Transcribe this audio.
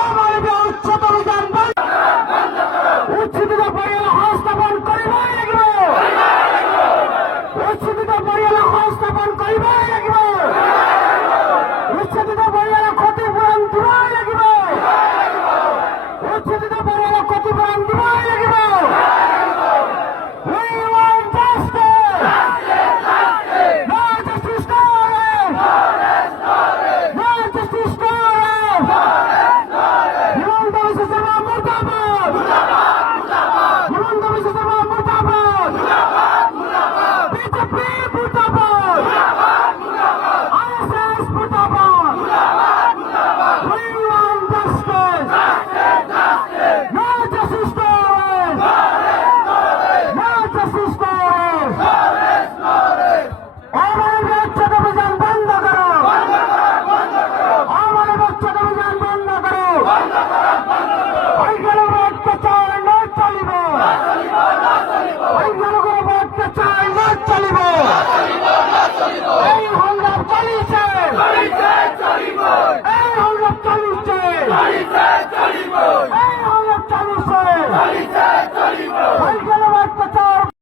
অমানবিক উচ্ছেদ অভিযান উচ্ছেদিত পরিয়াল সংস্থাপন করিবই লাগিব। উচ্ছেদিত পরিয়াল সংস্থাপন করিবই লাগিব। উচ্ছেদিত পরিয়াল ক্ষতিপূরণ দিবই লাগিব। উচ্ছেদিত পরিয়াল ক্ষতিপূরণ দিবই লাগিব। We want justice. No justice, no arrest. No justice, no arrest. Himanta Biswa Sharma মুর্দাবাদ। হিমন্ত বিশ্ব শর্মা মুর্দাবাদ। বিজেপি মুর্দাবাদ। RSS মুর্দাবাদ। We want justice. No justice, no arrest. No justice, no arrest. অমানবিক উচ্ছেদ অভিযান বন্ধ করো। অমানবিক উচ্ছেদ অভিযান বন্ধ করো। সংখ্যালঘু অত্যাচার না চলিব। সংখ্যালঘু অত্যাচার না চলিব। এই সংগ্রাম চলিছে। এই সংগ্রাম চলিছে। এই